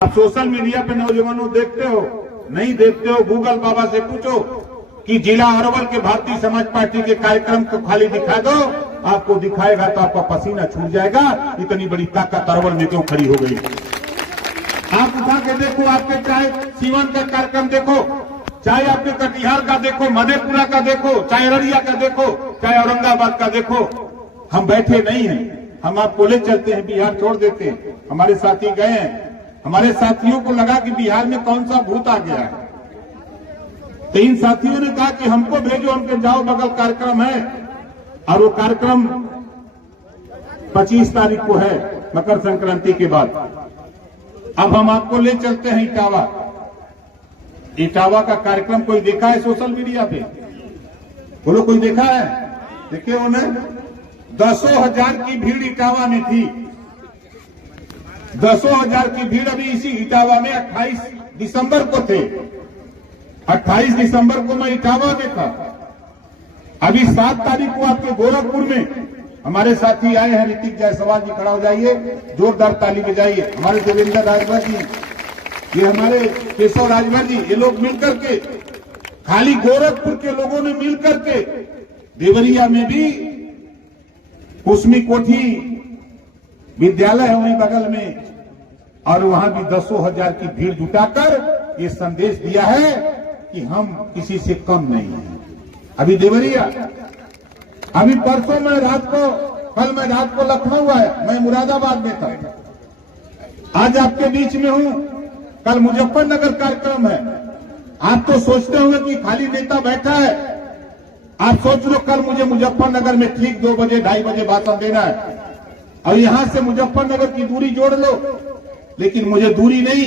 आप social media पे नौजवानों देखते हो, नहीं देखते हो, गूगल बाबा से पूछो कि जिला अरवल के भारतीय समाज पार्टी के कार्यक्रम को खाली दिखा दो, आपको दिखाएगा तो आपका पसीना छूट जाएगा। इतनी बड़ी ताकत अरवल में क्यों खड़ी हो गई? आप उठा के देखो, आपके चाहे सीवन का कार्यक्रम देखो, चाहे आपके कटिहार का देखो, मधेपुरा का देखो, चाहे अररिया का देखो, चाहे औरंगाबाद का देखो, हम बैठे नहीं हैं, हम आपको ले चलते हैं, बिहार छोड़ देते हैं। हमारे साथी गए हैं, हमारे साथियों को लगा कि बिहार में कौन सा भूत आ गया है, तो इन साथियों ने कहा कि हमको भेजो, हमके जाओ, बगल कार्यक्रम है, और वो कार्यक्रम 25 तारीख को है, मकर संक्रांति के बाद। अब हम आपको ले चलते हैं इटावा। इटावा का कार्यक्रम कोई देखा है सोशल मीडिया पे? बोलो, कोई देखा है? देखे उन्हें 10,000 की भीड़ इटावा में थी। 10,000 की भीड़ अभी इसी इटावा में 28 दिसंबर को थे। 28 दिसंबर को मैं इटावा में था। अभी 7 तारीख को आपके गोरखपुर में हमारे साथी आए हैं, ऋतिक जायसवाल जी, खड़ा हो जाइए, जोरदार ताली बजाइए। हमारे देवेंद्र राजभर जी, ये हमारे केशव राजभर जी, ये लोग मिलकर के, खाली गोरखपुर के लोगों ने मिलकर के देवरिया में भी कुसमी कोठी विद्यालय है वहीं बगल में, और वहां भी 10,000 की भीड़ जुटाकर ये संदेश दिया है कि हम किसी से कम नहीं हैं। अभी देवरिया, अभी परसों मैं रात को, कल मैं रात को लखनऊ आया, मैं मुरादाबाद में था, आज आपके बीच में हूं, कल मुजफ्फरनगर कार्यक्रम है। आप तो सोचते होंगे कि खाली नेता बैठा है, आप सोच लो कल मुझे मुजफ्फरनगर में ठीक 2 बजे 2:30 बजे भाषण देना है, और यहां से मुजफ्फरनगर की दूरी जोड़ लो, लेकिन मुझे दूरी नहीं,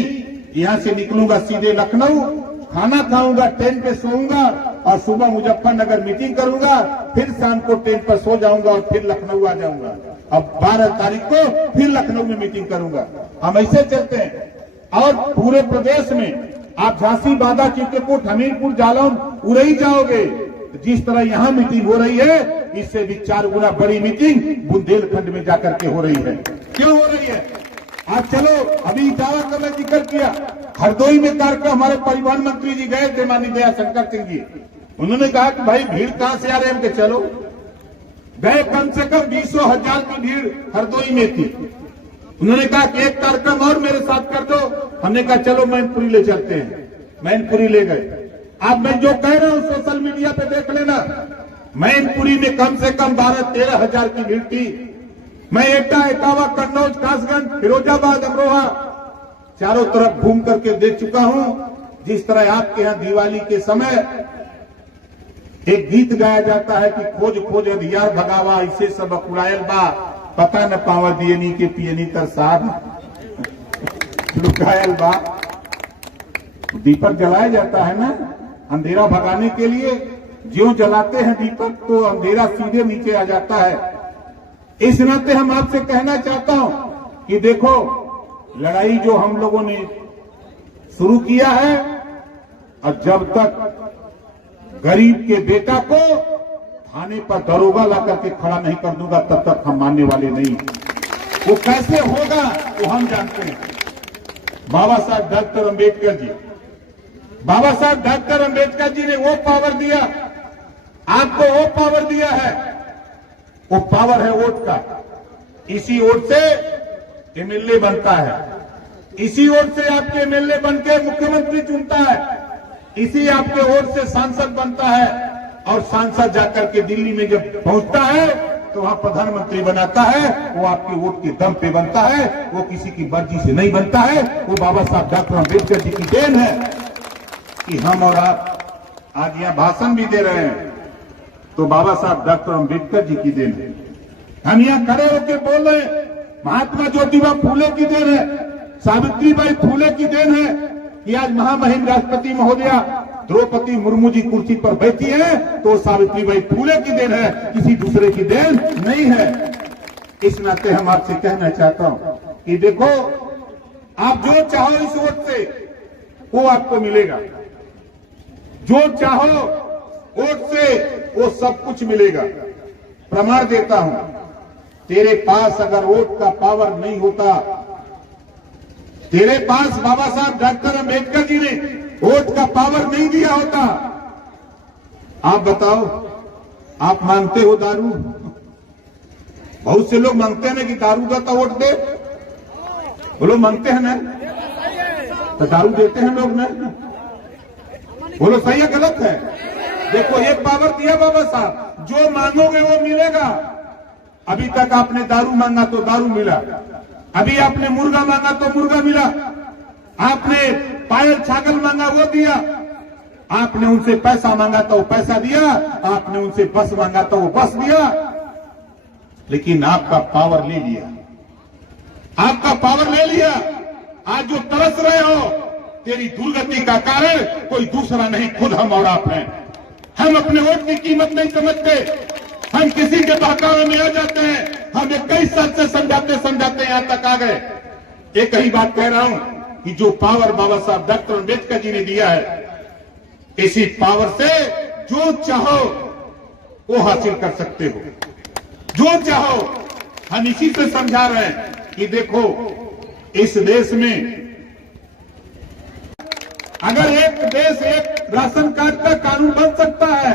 यहां से निकलूंगा सीधे लखनऊ, खाना खाऊंगा, ट्रेन पे सोऊंगा, और सुबह मुजफ्फरनगर मीटिंग करूंगा, फिर शाम को ट्रेन पर सो जाऊंगा और फिर लखनऊ आ जाऊंगा। अब 12 तारीख को फिर लखनऊ में मीटिंग करूंगा। हम ऐसे चलते हैं, और पूरे प्रदेश में आप झांसी, बांदा, चित्रकूट, हमीरपुर, जालौन, उरई जाओगे, जिस तरह यहां मीटिंग हो रही है, इससे भी 4 गुना बड़ी मीटिंग बुंदेलखंड में जाकर के हो रही है। क्यों हो रही है? आज चलो, अभी इटावा का मैं जिक्र किया, हरदोई में कार्यक्रम, हमारे परिवहन मंत्री जी गए थे, माननीय दयाशंकर सिंह जी, उन्होंने कहा कि भाई भीड़ कहां से आ रहे हैं, चलो गए, कम से कम 20,000 की भीड़ हरदोई में थी। उन्होंने कहा कि एक कार्यक्रम और मेरे साथ कर दो, हमने कहा चलो मैनपुरी ले चलते हैं, मैनपुरी ले गए। अब मैं जो कह रहा हूं सोशल मीडिया पे देख लेना, मैनपुरी में कम से कम 12-13 हजार की भीड़ थी। मैं एटा, इटावा, कन्नौज, कासगंज, फिरोजाबाद, अमरोहा, चारों तरफ घूम करके देख चुका हूं। जिस तरह आपके यहां दिवाली के समय एक गीत गाया जाता है कि खोज खोज अधियार भगावा, इसे सब अकुड़ायल बा, पता न पावा दियनी के पियनी तर साध लुकायल बा। दीपक जलाया जाता है ना अंधेरा भगाने के लिए, ज्यों जलाते हैं दीपक तो अंधेरा सीधे नीचे आ जाता है। इस नाते हम आपसे कहना चाहता हूं कि देखो, लड़ाई जो हम लोगों ने शुरू किया है, और जब तक गरीब के बेटा को थाने पर दरोगा ला करके खड़ा नहीं कर दूंगा, तब तक हम मानने वाले नहीं। वो कैसे होगा वो हम जानते हैं। बाबा साहब डॉक्टर अम्बेडकर जी, बाबा साहब डॉक्टर अम्बेडकर जी ने वो पावर दिया, आपको वो पावर दिया है, वो पावर है वोट का। इसी वोट से एमएलए बनता है, इसी वोट से आपके एमएलए बनके मुख्यमंत्री चुनता है, इसी आपके वोट से सांसद बनता है, और सांसद जाकर के दिल्ली में जब पहुंचता है तो वहां प्रधानमंत्री बनाता है। वो आपके वोट के दम पे बनता है, वो किसी की मर्जी से नहीं बनता है। वो बाबा साहब डॉक्टर अम्बेडकर जी की देन है कि हम और आप आज यहां भाषण भी दे रहे हैं, तो बाबा साहब डॉक्टर अम्बेडकर जी की देन है। हम यहां खड़े होकर बोल रहे हैं, महात्मा ज्योतिबा फूले की देन है, सावित्रीबाई फूले की देन है कि आज महामहिम राष्ट्रपति महोदया द्रौपदी मुर्मू जी कुर्सी पर बैठी है, तो सावित्रीबाई फूले की देन है, किसी दूसरे की देन नहीं है। इस नाते हम आपसे कहना चाहता हूं कि देखो, आप जो चाहो इस वोट से वो आपको मिलेगा, जो चाहो वोट से वो सब कुछ मिलेगा। प्रमाण देता हूं, तेरे पास अगर वोट का पावर नहीं होता तेरे पास बाबा साहब डॉक्टर अंबेडकर जी ने वोट का पावर नहीं दिया होता। आप बताओ, आप मांगते हो दारू? बहुत से लोग मांगते हैं ना कि दारू का तो वोट दे। वो लोग मांगते हैं ना, तो दारू देते हैं लोग ना। बोलो सही है गलत है? देखो ये पावर दिया बाबा साहब, जो मांगोगे वो मिलेगा। अभी तक आपने दारू मांगा तो दारू मिला, अभी आपने मुर्गा मांगा तो मुर्गा मिला, आपने पायल छागल मांगा वो दिया, आपने उनसे पैसा मांगा तो वो पैसा दिया, आपने उनसे बस मांगा तो वो बस दिया। लेकिन आपका पावर ले लिया, आपका पावर ले लिया। आज जो तरस रहे हो, तेरी दुर्गति का कारण कोई दूसरा नहीं, खुद हम और आप हैं। हम अपने वोट की कीमत नहीं समझते, हम किसी के बहकावे में आ जाते हैं। हम 21 साल से समझाते समझाते यहां तक आ गए। एक ही बात कह रहा हूं कि जो पावर बाबा साहब डॉक्टर अंबेडकर जी ने दिया है, इसी पावर से जो चाहो वो हासिल कर सकते हो, जो चाहो। हम इसी से समझा रहे हैं कि देखो, इस देश में अगर एक देश एक राशन कार्ड का कानून बन सकता है,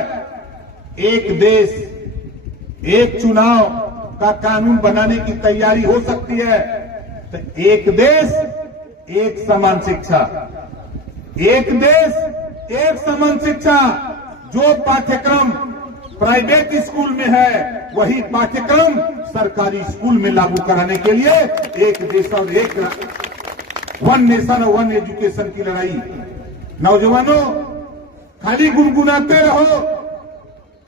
एक देश एक चुनाव का कानून बनाने की तैयारी हो सकती है, तो एक देश एक समान शिक्षा, एक देश एक समान शिक्षा। जो पाठ्यक्रम प्राइवेट स्कूल में है, वही पाठ्यक्रम सरकारी स्कूल में लागू कराने के लिए एक देश और एक वन नेशन और वन एजुकेशन की लड़ाई। नौजवानों, खाली गुनगुनाते रहो,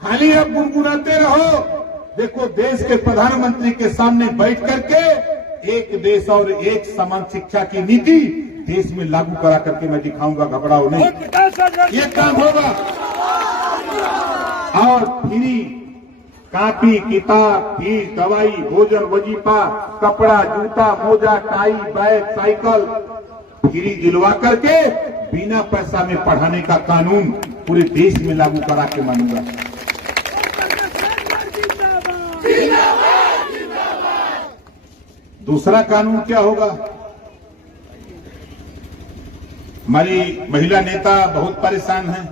खाली अब गुनगुनाते रहो। देखो, देश के प्रधानमंत्री के सामने बैठ करके एक देश और एक समान शिक्षा की नीति देश में लागू करा करके मैं दिखाऊंगा, घबराओ नहीं, ये काम होगा। और फ्री कॉपी, किताब, फीस, दवाई, भोजन, वजीफा, कपड़ा, जूता, मोजा, टाई, बैग, साइकिल फ्री दिलवा करके बिना पैसा में पढ़ाने का कानून पूरे देश में लागू करा के मानूंगा। दूसरा कानून क्या होगा? हमारी महिला नेता बहुत परेशान हैं।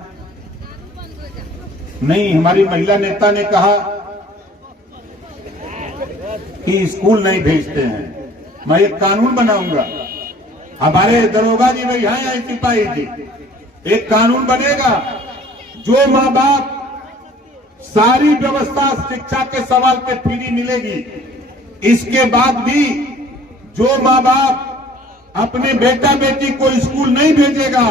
नहीं, हमारी महिला नेता ने कहा कि स्कूल नहीं भेजते हैं। मैं एक कानून बनाऊंगा, हमारे दरोगा जी भाई हैं, सिपाही जी, एक कानून बनेगा। जो माँ बाप, सारी व्यवस्था शिक्षा के सवाल पे फ्री मिलेगी, इसके बाद भी जो माँ बाप अपने बेटा बेटी को स्कूल नहीं भेजेगा,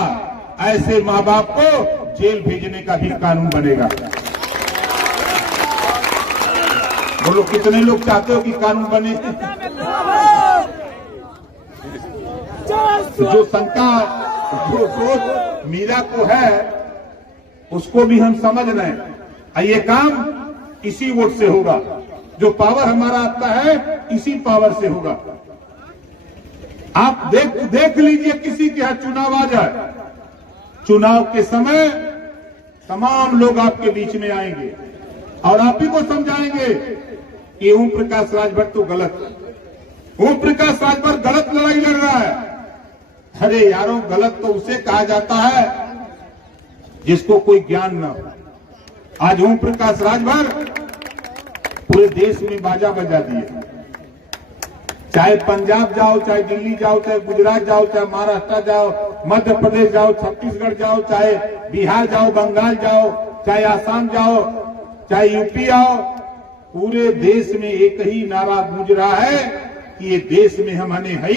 ऐसे माँ बाप को जेल भेजने का भी कानून बनेगा। बोलो, कितने लोग चाहते हो कि कानून बने? जो शंका, जो सोच मीरा को है, उसको भी हम समझ रहे हैं। ये काम इसी वोट से होगा, जो पावर हमारा आता है इसी पावर से होगा। आप देख लीजिए, किसी के यहां चुनाव आ जाए, चुनाव के समय तमाम लोग आपके बीच में आएंगे और आप ही को समझाएंगे कि ओम प्रकाश राजभर तो गलत, ओम प्रकाश राजभर गलत लड़ाई लड़ रहा है। अरे यारों, गलत तो उसे कहा जाता है जिसको कोई ज्ञान न हो। आज ओम प्रकाश राजभर पूरे देश में बाजा बजा दिए। चाहे पंजाब जाओ, चाहे दिल्ली जाओ, चाहे गुजरात जाओ, चाहे महाराष्ट्र जाओ, मध्य प्रदेश जाओ, छत्तीसगढ़ जाओ, चाहे बिहार जाओ, बंगाल जाओ, चाहे आसाम जाओ, चाहे यूपी आओ, पूरे देश में एक ही नारा गूंज रहा है कि ये देश में हमने है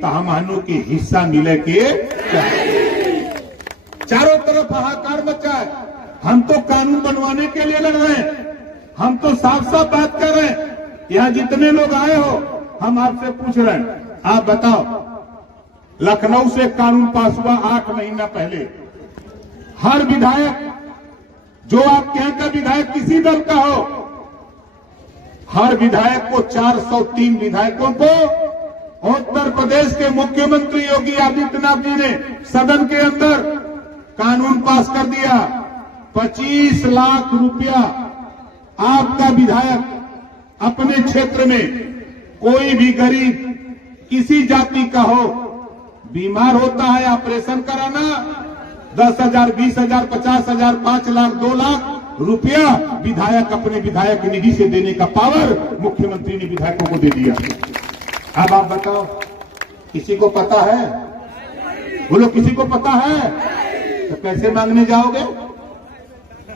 तो हमनो के हिस्सा मिले के। चारों तरफ हाहाकार मचा है। हम तो कानून बनवाने के लिए लड़ रहे हैं, हम तो साफ साफ बात कर रहे हैं। यहाँ जितने लोग आए हो, हम आपसे पूछ रहे हैं, आप बताओ, लखनऊ से कानून पास हुआ 8 महीना पहले। हर विधायक, जो आपके यहाँ का विधायक किसी दल का हो, हर विधायक को 403 विधायकों को उत्तर प्रदेश के मुख्यमंत्री योगी आदित्यनाथ जी ने सदन के अंदर कानून पास कर दिया। 25 लाख रुपया आपका विधायक अपने क्षेत्र में, कोई भी गरीब किसी जाति का हो, बीमार होता है ऑपरेशन कराना 10,000, 20,000, 50,000, 5 लाख, 2 लाख रुपया विधायक अपने विधायक निधि से देने का पावर मुख्यमंत्री ने विधायकों को दे दिया। अब आप बताओ, किसी को पता है? बोलो, किसी को पता है? तो कैसे मांगने जाओगे?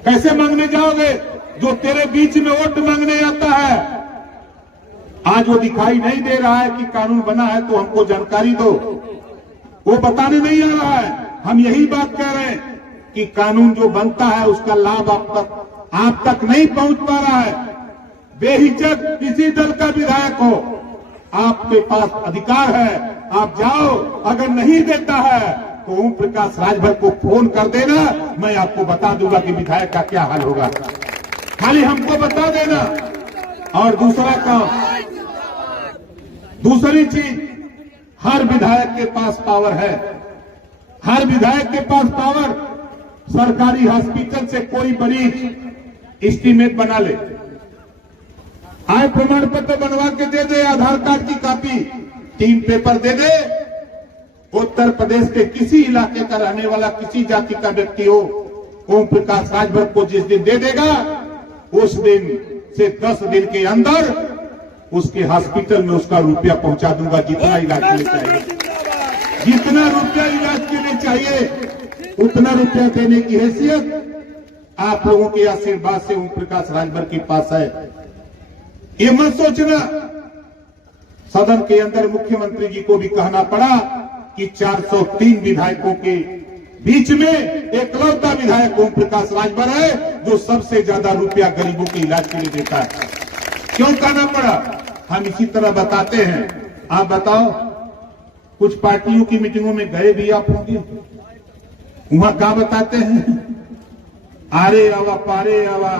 कैसे मांगने जाओगे? जो तेरे बीच में वोट मांगने आता है, आज वो दिखाई नहीं दे रहा है कि कानून बना है तो हमको जानकारी दो, वो बताने नहीं आ रहा है। हम यही बात कह रहे हैं कि कानून जो बनता है उसका लाभ आप तक नहीं पहुंच पा रहा है। बेहिचक किसी दल का विधायक हो, आपके पास अधिकार है, आप जाओ। अगर नहीं देता है तो ओम प्रकाश राजभर को फोन कर देना, मैं आपको बता दूंगा कि विधायक का क्या हाल होगा। खाली हमको बता देना। और दूसरा काम, दूसरी चीज, हर विधायक के पास पावर है। हर विधायक के पास पावर, सरकारी हॉस्पिटल से कोई मरीज एस्टीमेट बना ले, आय प्रमाण पत्र बनवा के दे दे, आधार कार्ड की कॉपी, 3 पेपर दे दे। उत्तर प्रदेश के किसी इलाके का रहने वाला किसी जाति का व्यक्ति हो, ओम प्रकाश राजभर को जिस दिन दे देगा, उस दिन से 10 दिन के अंदर उसके हॉस्पिटल में उसका रुपया पहुंचा दूंगा, जितना इलाज के लिए चाहिए। जितना रुपया इलाज के लिए चाहिए उतना रुपया देने की हैसियत आप लोगों के आशीर्वाद से ओम प्रकाश राजभर के पास है। ये मत सोचना। सदन के अंदर मुख्यमंत्री जी को भी कहना पड़ा कि 403 विधायकों के बीच में एकलौता विधायक ओम प्रकाश राजभर है जो सबसे ज्यादा रुपया गरीबों के इलाज के लिए देता है। क्यों कहना पड़ा? हम इसी तरह बताते हैं। आप बताओ, कुछ पार्टियों की मीटिंगों में गए भी आप होंगे, वहां क्या बताते हैं? आरे आवा पारे आवा,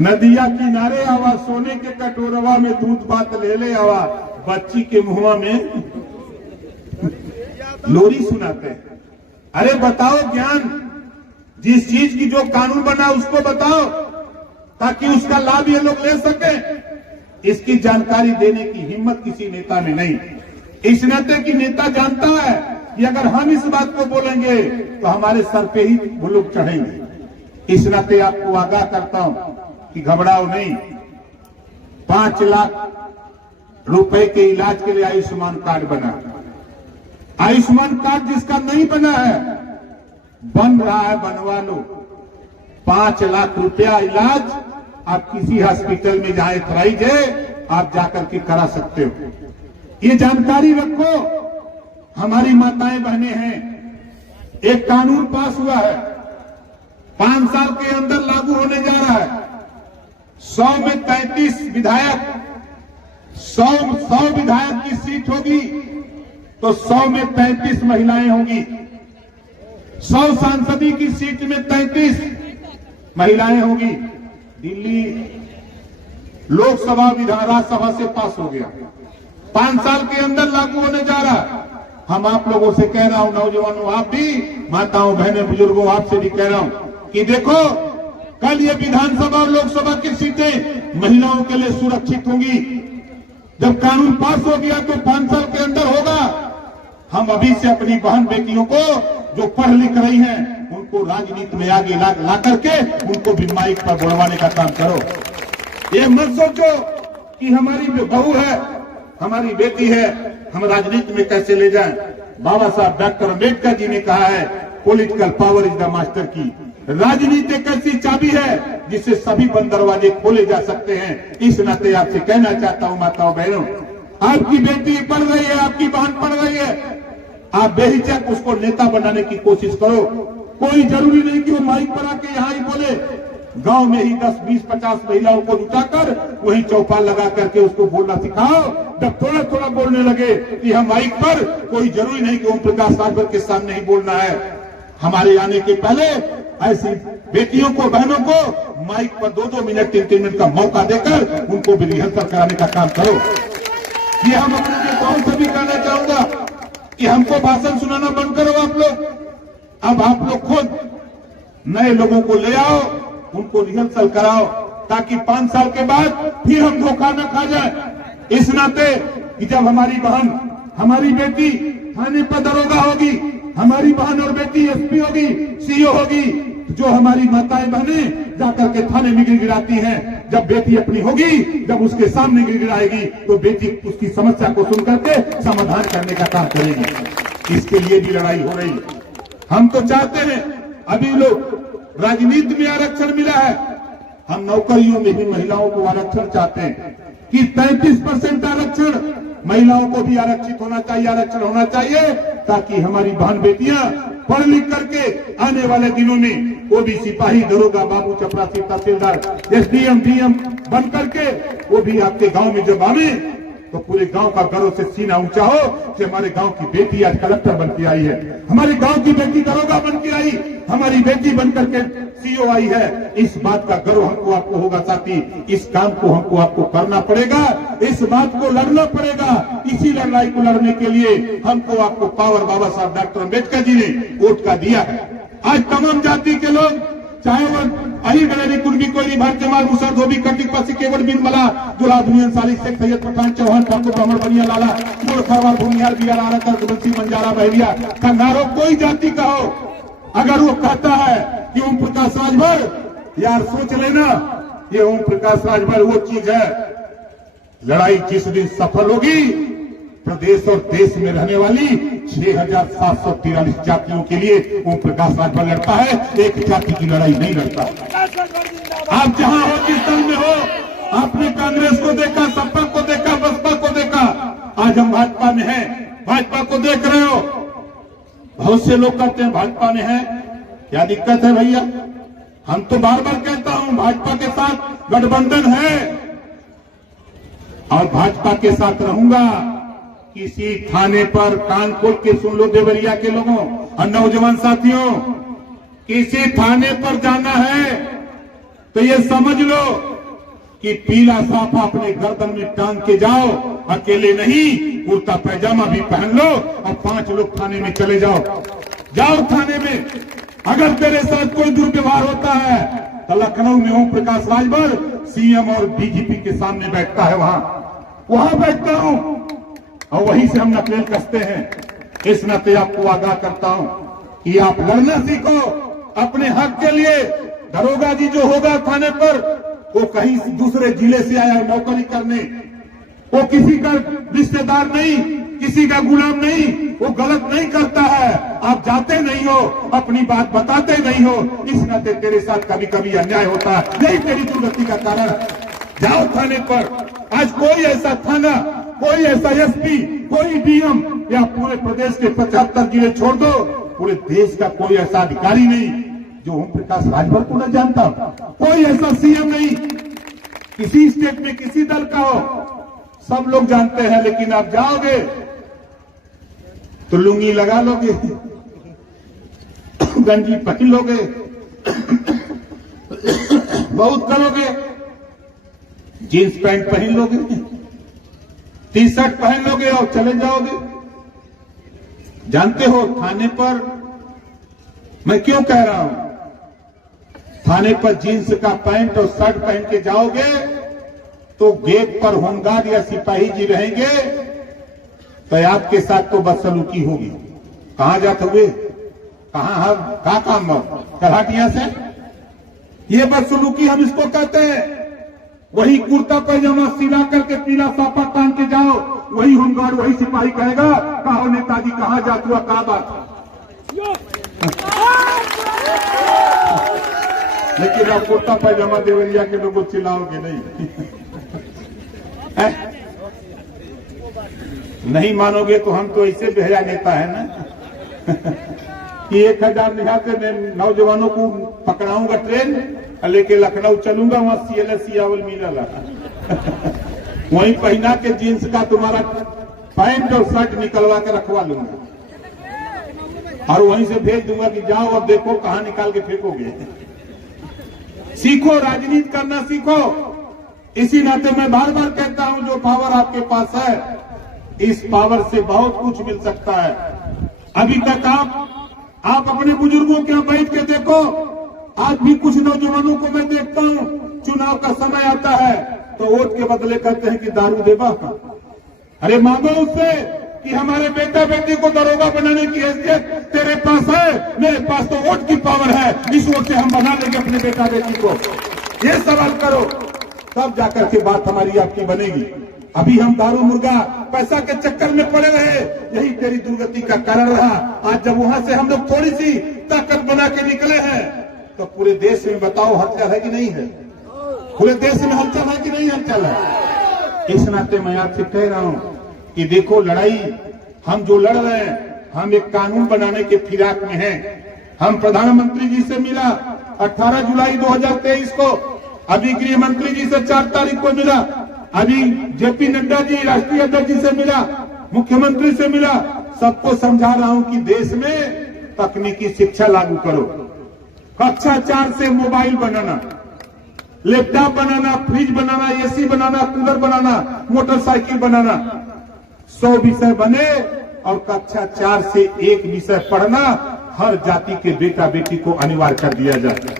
नदिया किनारे आवा, सोने के कटोरवा में दूध भात ले ले आवा, बच्ची के मुंहवा में लोरी सुनाते हैं। अरे बताओ ज्ञान, जिस चीज की जो कानून बना उसको बताओ ताकि उसका लाभ ये लोग ले सके। इसकी जानकारी देने की हिम्मत किसी नेता में नहीं। इस नाते की नेता जानता है कि अगर हम इस बात को बोलेंगे तो हमारे सर पे ही वो लोग चढ़ेंगे। इस नाते आपको आगाह करता हूं कि घबराओ नहीं। 5 लाख रुपए के इलाज के लिए आयुष्मान कार्ड बना। आयुष्मान कार्ड जिसका नहीं बना है, बन रहा है, बनवा लो। 5 लाख रुपया इलाज आप किसी हॉस्पिटल में जहां एथराइज है आप जाकर के करा सकते हो। ये जानकारी रखो। हमारी माताएं बहनें हैं, एक कानून पास हुआ है, 5 साल के अंदर लागू होने जा रहा है। 100 में 33 विधायक, 100 विधायक की सीट होगी तो 100 में 33 महिलाएं होंगी। 100 सांसदी की सीट में 33 महिलाएं होगी। दिल्ली लोकसभा विधान राज्यसभा से पास हो गया, 5 साल के अंदर लागू होने जा रहा। हम आप लोगों से कह रहा हूं, नौजवानों, आप भी, माताओं बहनें बुजुर्गों, आपसे भी कह रहा हूं कि देखो, कल ये विधानसभा और लोकसभा की सीटें महिलाओं के लिए सुरक्षित होंगी। जब कानून पास हो गया तो 5 साल के अंदर होगा। हम अभी से अपनी बहन बेटियों को जो पढ़ लिख रही हैं उनको राजनीति में आगे ला करके उनको भी माइक पर बुलवाने का काम करो। ये मत सोचो कि हमारी बहू है, हमारी बेटी है, हम राजनीति में कैसे ले जाएं। बाबा साहब डॉक्टर अम्बेडकर जी ने कहा है, political power is the master की। राजनीति एक ऐसी चाबी है जिससे सभी बंद दरवाजे खोले जा सकते हैं। इस नाते आपसे कहना चाहता हूं, माताओं बहनों, आपकी बेटी पढ़ रही है, आपकी बहन पढ़ रही है, आप बेहिचक उसको नेता बनाने की कोशिश करो। कोई जरूरी नहीं कि वो माइक पर आके यहां ही बोले। गांव में ही 10, 20, 50 महिलाओं को जुटाकर वहीं चौपाल लगा करके उसको बोलना सिखाओ। जब थोड़ा थोड़ा बोलने लगे कि हम माइक पर, कोई जरूरी नहीं कि ओम प्रकाश राजभर के सामने ही बोलना है। हमारे आने के पहले ऐसी बेटियों को, बहनों को माइक पर 2-2 मिनट, 3-3 मिनट का मौका देकर उनको भी रिहर्सल कराने का काम करो। ये हम अपने नेताओं से भी कहना चाहूंगा कि हमको भाषण सुनाना बंद करो आप लोग। अब आप लोग खुद नए लोगों को ले आओ, उनको रिहर्सल कराओ, ताकि 5 साल के बाद फिर हम धोखा न खा जाए। इस नाते कि जब हमारी बहन हमारी बेटी थाने पर दरोगा होगी, हमारी बहन और बेटी एसपी होगी, सीओ होगी। जो हमारी माताएं बहने जाकर के थाने में गिड़गिड़ाती हैं, जब बेटी अपनी होगी, जब उसके सामने गिड़गिड़ाएगी तो बेटी उसकी समस्या को सुन करके समाधान करने का काम करेगी। इसके लिए भी लड़ाई हो रही है। हम तो चाहते हैं, अभी लोग राजनीति में आरक्षण मिला है, हम नौकरियों में भी महिलाओं को आरक्षण चाहते हैं कि 33% आरक्षण महिलाओं को भी आरक्षित होना चाहिए, आरक्षण होना चाहिए, ताकि हमारी बहन बेटियां पढ़ लिख करके आने वाले दिनों में वो भी सिपाही, दरोगा, बाबू, चपरासी, तहसीलदार, एसडीएम, डीएम बन करके वो भी आपके गांव में जब आवे तो पूरे गांव का गर्व से सीना ऊंचा हो कि हमारे गांव की बेटी आज कलेक्टर बन के आई है, हमारे गांव की बेटी दरोगा बन के आई, हमारी बेटी बन करके सीओ आई है। इस बात का गर्व हमको आपको होगा साथी। इस काम को हमको आपको करना पड़ेगा, इस बात को लड़ना पड़ेगा। इसी लड़ाई को लड़ने के लिए हमको आपको पावर बाबा साहब डॉक्टर अम्बेडकर जी ने वोट का दिया है। आज तमाम जाति के लोग, चाहे वो अही गलेरी कुर्मी कोयली भारतीय माल मुसर धोबी कटिक पासी केवट बिन मला दुला दुनियन साली शेख सैयद पठान चौहान ठाकुर ब्राह्मण बनिया लाला मूल खरवार भूमियार बियार आरकर बंसी बंजारा बहरिया कंगारो कोई जाति का हो, अगर वो कहता है कि ओम प्रकाश राजभर, यार सोच लेना, ये ओम प्रकाश राजभर वो चीज है। लड़ाई जिस दिन सफल होगी, प्रदेश और देश में रहने वाली 6,743 जातियों के लिए ओम प्रकाश राजभर लड़ता है, एक जाति की लड़ाई नहीं लड़ता। आप जहां हो, जिस दल में हो, आपने कांग्रेस को देखा, सपा को देखा, बसपा को देखा, आज हम भाजपा में हैं, भाजपा को देख रहे हो। बहुत से लोग कहते हैं भाजपा में है, क्या दिक्कत है भैया? हम तो बार बार कहता हूं भाजपा के साथ गठबंधन है और भाजपा के साथ रहूंगा। किसी थाने पर कान खोल के सुन लो देवरिया के लोगों और नौजवान साथियों, किसी थाने पर जाना है तो ये समझ लो कि पीला साफा अपने गर्दन में टांग के जाओ, अकेले नहीं, कुर्ता पैजामा भी पहन लो और 5 लोग थाने में चले जाओ। जाओ थाने में, अगर तेरे साथ कोई दुर्व्यवहार होता है तो लखनऊ में ओम प्रकाश राजभर सीएम और डीजीपी के सामने बैठता है, वहां बैठता हूं और वहीं से हम नकेल कसते हैं। इस नाते आपको आगाह करता हूं कि आप लड़ना सीखो अपने हक के लिए। दरोगा जी जो होगा थाने पर, वो कहीं दूसरे जिले से आया है नौकरी करने, वो किसी का रिश्तेदार नहीं, किसी का गुलाम नहीं, वो गलत नहीं करता है। आप जाते नहीं हो, अपनी बात बताते नहीं हो, इस नाते तेरे साथ कभी कभी अन्याय होता है, यही तेरी दुर्गति का कारण है। जाओ थाने पर। आज कोई ऐसा थाना, कोई ऐसा एसपी, कोई डीएम या पूरे प्रदेश के 75 जिले छोड़ दो, पूरे देश का कोई ऐसा अधिकारी नहीं जो ओम प्रकाश राजभर को न जानता। कोई ऐसा सीएम नहीं, किसी स्टेट में किसी दल का हो, सब लोग जानते हैं। लेकिन आप जाओगे तो लुंगी लगा लोगे, गंजी पहन लोगे, बहुत करोगे, जींस पैंट पहन लोगे, टी शर्ट पहन लोगे और चले जाओगे। जानते हो थाने पर मैं क्यों कह रहा हूं, थाने पर जींस का पैंट और शर्ट पहन के जाओगे तो गेट पर होमगार्ड या सिपाही जी रहेंगे तो आपके साथ तो बदसलूकी होगी। कहां जाते हुए, कहां हम का काम कलाटिया से, ये बदसलूकी हम इसको कहते हैं। वही कुर्ता पैजामा सिला करके पीला साफा टांग के जाओ, वही होमगार्ड, वही सिपाही कहेगा कहा नेताजी कहां जाते हुआ, कहा बात। लेकिन आप कुर्ता पैजामा देवरिया के लोगों चिल्लाओगे नहीं। नहीं मानोगे तो हम तो ऐसे बेहया नेता है ना कि 1000 निहाते नौजवानों को पकड़ाऊंगा ट्रेन लेके लखनऊ चलूंगा, वहां सीएलएस सियावल मिला वहीं पहना के जींस का तुम्हारा पैंट और शर्ट निकलवा के रखवा लूंगा और वहीं से भेज दूंगा कि जाओ अब देखो कहां निकाल के फेंकोगे। सीखो, राजनीति करना सीखो। इसी नाते मैं बार बार कहता हूं, जो पावर आपके पास है, इस पावर से बहुत कुछ मिल सकता है। अभी तक आप अपने बुजुर्गों के यहां बैठ के देखो, आज भी कुछ नौजवानों को मैं देखता हूं, चुनाव का समय आता है तो वोट के बदले कहते हैं कि दारू देबा, अरे मांगो उससे, कि हमारे बेटा बेटी को दरोगा बनाने की हैसियत तेरे पास है, मेरे पास तो वोट की पावर है, इस वोट से हम बना लेंगे अपने बेटा बेटी को। ये सवाल करो, तब जाकर के बात हमारी आपकी बनेगी। अभी हम दारू मुर्गा पैसा के चक्कर में पड़े रहे, यही तेरी दुर्गति का कारण रहा। आज जब वहां से हम लोग थोड़ी सी ताकत बना के निकले हैं, तो पूरे देश में बताओ हलचल है कि नहीं है? पूरे देश में हलचल है कि नहीं हलचल है? इस नाते मैं आपसे कह रहा हूं कि देखो, लड़ाई हम जो लड़ रहे हैं, हम एक कानून बनाने के फिराक में हैं। हम प्रधानमंत्री जी से मिला 18 जुलाई 2023 को, अभी गृह मंत्री जी से 4 तारीख को मिला, अभी जेपी नड्डा जी राष्ट्रीय अध्यक्ष जी से मिला, मुख्यमंत्री से मिला। सबको समझा रहा हूं कि देश में तकनीकी शिक्षा लागू करो। कक्षा 4 से मोबाइल बनाना, लैपटॉप बनाना, फ्रिज बनाना, एसी बनाना, कूलर बनाना, मोटरसाइकिल बनाना, 100 विषय बने और कक्षा 4 से एक विषय पढ़ना हर जाति के बेटा बेटी को अनिवार्य कर दिया जाए।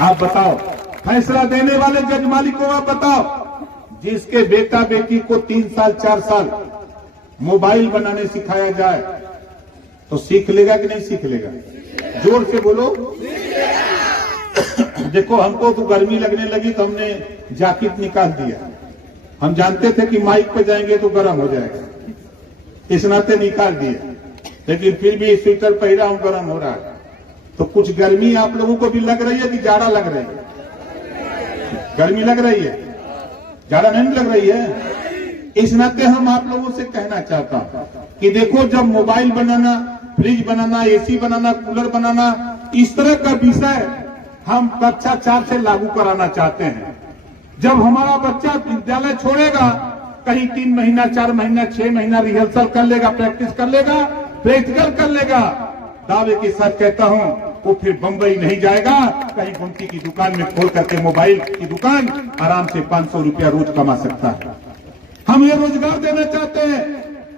आप बताओ, फैसला देने वाले जज मालिक को आप बताओ, जिसके बेटा बेटी को 3 साल 4 साल मोबाइल बनाने सिखाया जाए तो सीख लेगा कि नहीं सीख लेगा? जोर से बोलो। देखो, हमको तो गर्मी लगने लगी तो हमने जैकेट निकाल दिया। हम जानते थे कि माइक पे जाएंगे तो गर्म हो जाएगा, इस नाते निकाल दिया, लेकिन फिर भी स्वेटर पहना हूं, गर्म हो रहा है। तो कुछ गर्मी आप लोगों को भी लग रही है कि जाड़ा लग रही है? गर्मी लग रही है, जाड़ा नहीं लग रही है। इस नाते हम आप लोगों से कहना चाहता हूं कि देखो, जब मोबाइल बनाना, फ्रिज बनाना, एसी बनाना, कूलर बनाना, इस तरह का विषय हम कक्षा 4 से लागू कराना चाहते हैं। जब हमारा बच्चा विद्यालय छोड़ेगा, कहीं 3 महीना, 4 महीना, 6 महीना रिहर्सल कर लेगा, प्रैक्टिस कर लेगा, प्रैक्टिकल कर लेगा, दावे के साथ कहता हूं, वो फिर बंबई नहीं जाएगा, कहीं गुमटी की दुकान में खोल करके मोबाइल की दुकान आराम से 500 रुपया रोज कमा सकता है। हम ये रोजगार देना चाहते हैं,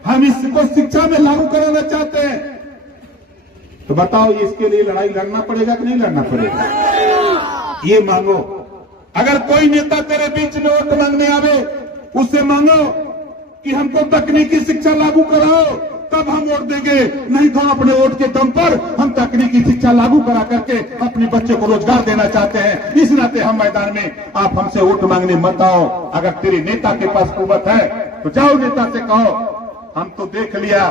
हम इसको शिक्षा में लागू कराना चाहते हैं। तो बताओ, इसके लिए लड़ाई लड़ना पड़ेगा कि नहीं लड़ना पड़ेगा? ये मांगो। अगर कोई नेता तेरे बीच में वोट मांगने आवे, उससे मांगो कि हमको तकनीकी शिक्षा लागू कराओ, तब हम वोट देंगे। नहीं तो अपने वोट के दम पर हम तकनीकी शिक्षा लागू करा करके अपने बच्चे को रोजगार देना चाहते हैं। इस नाते हम मैदान में, आप हमसे वोट मांगने मत आओ। अगर तेरे नेता के पास कुवत है तो जाओ नेता से कहो, हम तो देख लिया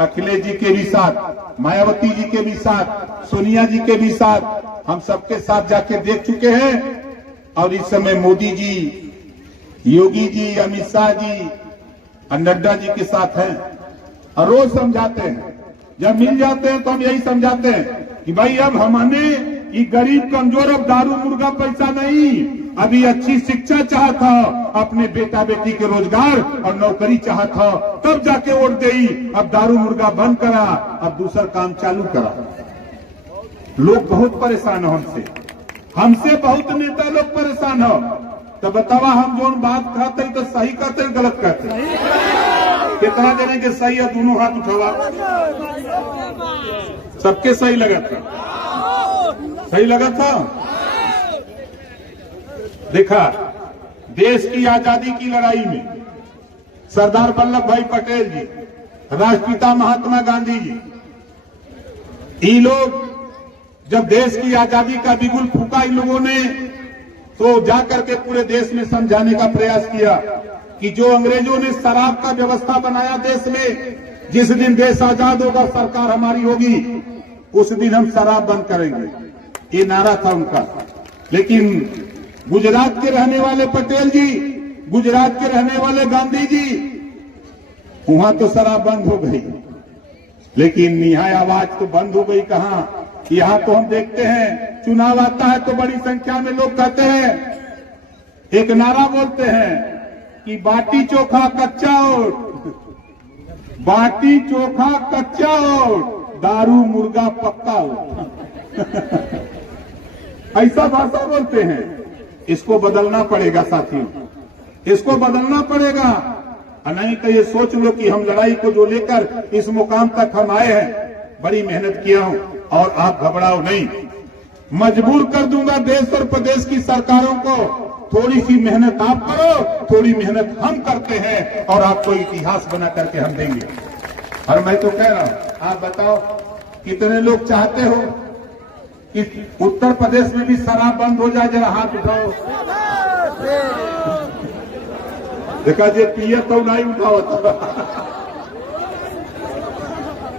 अखिलेश जी के भी साथ, मायावती जी के भी साथ, सोनिया जी के भी साथ, हम सबके साथ जाके देख चुके हैं। और इस समय मोदी जी, योगी जी, अमित शाह जी और नड्डा जी के साथ हैं और रोज समझाते हैं। जब मिल जाते हैं तो हम यही समझाते हैं कि भाई अब हमने ये गरीब कमजोर, अब दारू मुर्गा पैसा नहीं, अभी अच्छी शिक्षा चाहता, अपने बेटा बेटी के रोजगार और नौकरी चाहता, तब जाके वोट देई। अब दारू मुर्गा बंद करा, अब दूसरा काम चालू करा। लोग बहुत परेशान हो हमसे बहुत नेता लोग परेशान हो। तो बतावा, हम जो बात कहते हैं तो सही कहते हैं गलत कहते हैं? कितना देने के सही है? दोनों हाथ उठावा। सबके सही लगा था? सही लगा था? देखा, देश की आजादी की लड़ाई में सरदार वल्लभ भाई पटेल जी, राष्ट्रपिता महात्मा गांधी जी, ये लोग जब देश की आजादी का बिगुल फूका इन लोगों ने, तो जाकर के पूरे देश में समझाने का प्रयास किया कि जो अंग्रेजों ने शराब का व्यवस्था बनाया देश में, जिस दिन देश आजाद होगा, सरकार हमारी होगी, उस दिन हम शराब बंद करेंगे। ये नारा था उनका। लेकिन गुजरात के रहने वाले पटेल जी, गुजरात के रहने वाले गांधी जी, वहां तो शराब बंद हो गई, लेकिन यहाँ आवाज तो बंद हो गई कहां? यहाँ तो हम देखते हैं, चुनाव आता है तो बड़ी संख्या में लोग कहते हैं, एक नारा बोलते हैं कि बाटी चोखा कच्चा ओट, बाटी चोखा कच्चा ओट, दारू मुर्गा पक्का ओट। ऐसा भाषा बोलते हैं। इसको बदलना पड़ेगा साथियों, इसको बदलना पड़ेगा। नहीं तो ये सोच लो कि हम लड़ाई को जो लेकर इस मुकाम तक हम आए हैं, बड़ी मेहनत किया हूं, और आप घबराओ नहीं। मजबूर कर दूंगा देश और प्रदेश की सरकारों को, थोड़ी सी मेहनत आप करो, थोड़ी मेहनत हम करते हैं और आपको इतिहास बना करके हम देंगे। और मैं तो कह रहा हूं, आप बताओ कितने लोग चाहते हो कि उत्तर प्रदेश में भी शराब बंद हो जाए? जरा हाथ उठाओ। देखा जे पिया तो नहीं उठाओ,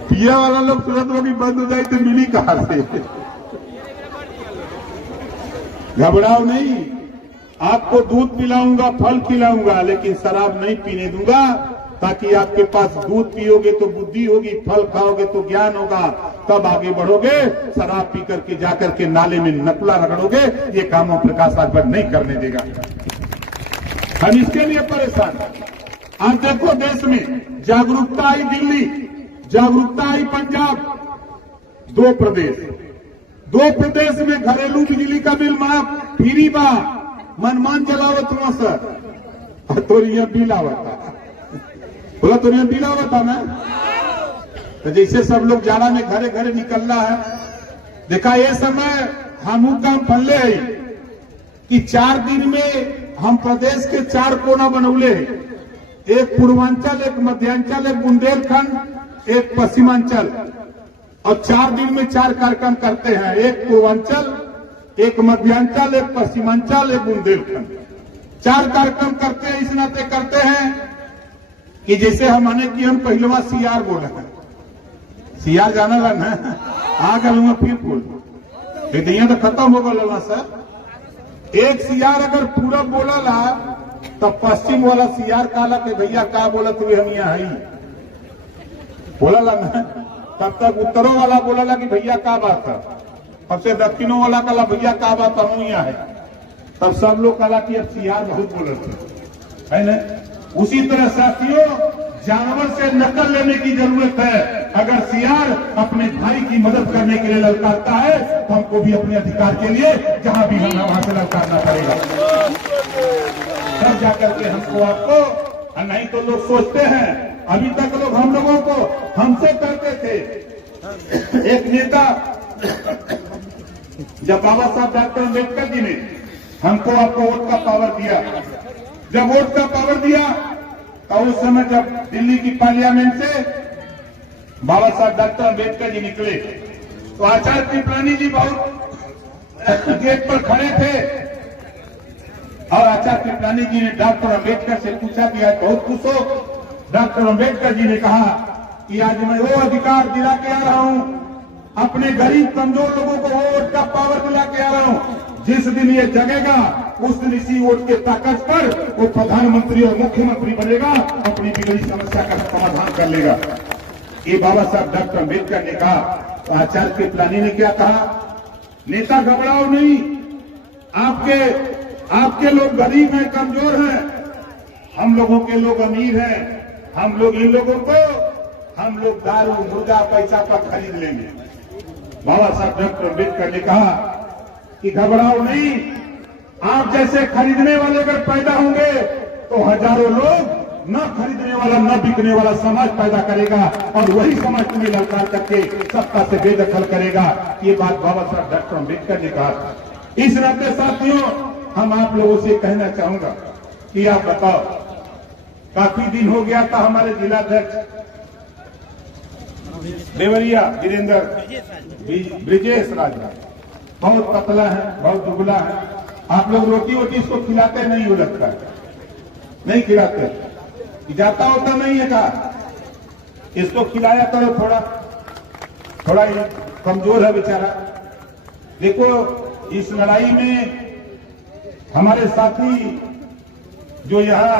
पिया वाला लोग तुरंत वो भी बंद हो जाए तो मिली कहां से? घबराओ नहीं, आपको दूध पिलाऊंगा, फल खिलाऊंगा, लेकिन शराब नहीं पीने दूंगा, ताकि आपके पास दूध पियोगे तो बुद्धि होगी, फल खाओगे तो ज्ञान होगा, तब आगे बढ़ोगे। शराब पी करके जाकर के नाले में नकला रगड़ोगे, ये काम ओम प्रकाश राजभर नहीं करने देगा। हम इसके लिए परेशान हैं। आज देखो देश में जागरूकता आई, दिल्ली जागरूकता आई, पंजाब, दो प्रदेश में घरेलू बिजली का बिल माफ, फ्री बा, मनमान जलावत हुआ सर, तो यह बिल आवता बोला, तो यह बिल आवता ना। तो जैसे सब लोग जाड़ा में घरे घरे निकल रहा है, देखा ये समय हम काम फल्ले है कि 4 दिन में हम प्रदेश के 4 कोना बनौले, एक पूर्वांचल, एक मध्यांचल, एक बुंदेलखंड, एक पश्चिमांचल, और 4 दिन में 4 कार्यक्रम करते हैं, एक पूर्वांचल, एक मध्यांचल, एक पश्चिमांचल, एक बुंदेलखंड। 4 कार्यक्रम करते हैं, इस नाते करते हैं कि जैसे हमने कि हम पहलवा सीआर बोले हैं, सीआर जाना ला ना, आ गल फिर बोल तो खत्म हो गल सर। एक सीआर अगर पूरा बोला ला तब पश्चिम वाला सीआर काला के भैया का बोला तू हम यहाँ है बोला ला ना, तब तक उत्तरों वाला बोला ला कि भैया का बात है, अब से दक्षिणों वाला काला भैया का बात हम यहाँ है, तब सब लोग काला कि अब सीआर बहुत बोलते है ना। उसी तरह साथियों, जानवर से नकल लेने की जरूरत है। अगर सीआर अपने भाई की मदद करने के लिए ललकारता है तो हमको भी अपने अधिकार के लिए जहां भी हम वहां से ललकारना पड़ेगा, तब जाकर के हमको आपको। नहीं तो लोग सोचते हैं, अभी तक लोग हम लोगों को हमसे करते थे। एक नेता, जब बाबा साहब डॉक्टर अम्बेडकर जी ने हमको आपको वोट का पावर दिया, जब वोट का पावर दिया तो उस समय जब दिल्ली की पार्लियामेंट से बाबा साहब डॉक्टर अम्बेडकर जी निकले तो आचार्य कृपलानी जी बहुत गेट पर खड़े थे और आचार्य कृपलानी जी ने डॉक्टर अम्बेडकर से पूछा कि आज बहुत खुश हो? डॉक्टर अम्बेडकर जी ने कहा कि आज मैं वो अधिकार दिला के आ रहा हूं, अपने गरीब कमजोर लोगों को वोट का पावर दिला के आ रहा हूं। जिस दिन ये जगेगा उस दिन इसी वोट के ताकत पर वो प्रधानमंत्री और मुख्यमंत्री बनेगा, अपनी बिगड़ी समस्या का समाधान कर लेगा। ये बाबा साहब डॉक्टर अम्बेडकर ने कहा। तो आचार्य कृपलानी ने क्या कहा? नेता घबराओ नहीं, आपके लोग गरीब हैं, कमजोर हैं, हम लोगों के लोग अमीर हैं, हम लोग इन लोगों को हम लोग दारू मुर्गा पैसा पर खरीद लेंगे। बाबा साहब डॉक्टर अम्बेडकर ने कहा कि घबराओ नहीं, आप जैसे खरीदने वाले अगर पैदा होंगे तो हजारों लोग न खरीदने वाला न बिकने वाला समाज पैदा करेगा और वही समाज तुम्हें ललकार करके सत्ता से बेदखल करेगा। ये बात बाबा साहब डॉक्टर अम्बेडकर ने कहा। इस नाते साथियों, हम आप लोगों से कहना चाहूंगा कि आप बताओ, काफी दिन हो गया था हमारे जिलाध्यक्ष देवरिया वीरेंद्र ब्रिजेश राजा, बहुत पतला है, बहुत दुबला है। आप लोग रोटी वोटी इसको खिलाते नहीं हो, लगता है नहीं खिलाते, जाता होता नहीं है कहा इसको खिलाया करो, थोड़ा कमजोर है बेचारा। देखो इस लड़ाई में हमारे साथी जो यहाँ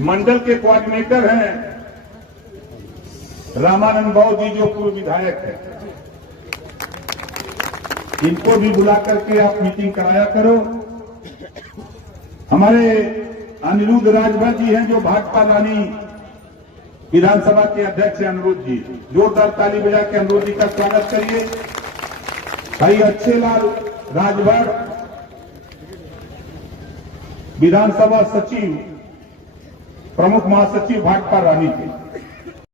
मंडल के कोऑर्डिनेटर हैं रामानंद बाबू जी, जो पूर्व विधायक है, इनको भी बुला करके आप मीटिंग कराया करो। हमारे अनिरुद्ध राजभर जी हैं जो भाजपा रानी विधानसभा के अध्यक्ष हैं, अनिरुद्ध जी, जोरदार ताली बजा के अनिरुद्ध जी का स्वागत करिए। भाई अच्छे लाल राजभर विधानसभा सचिव, प्रमुख महासचिव भाजपा रानी के,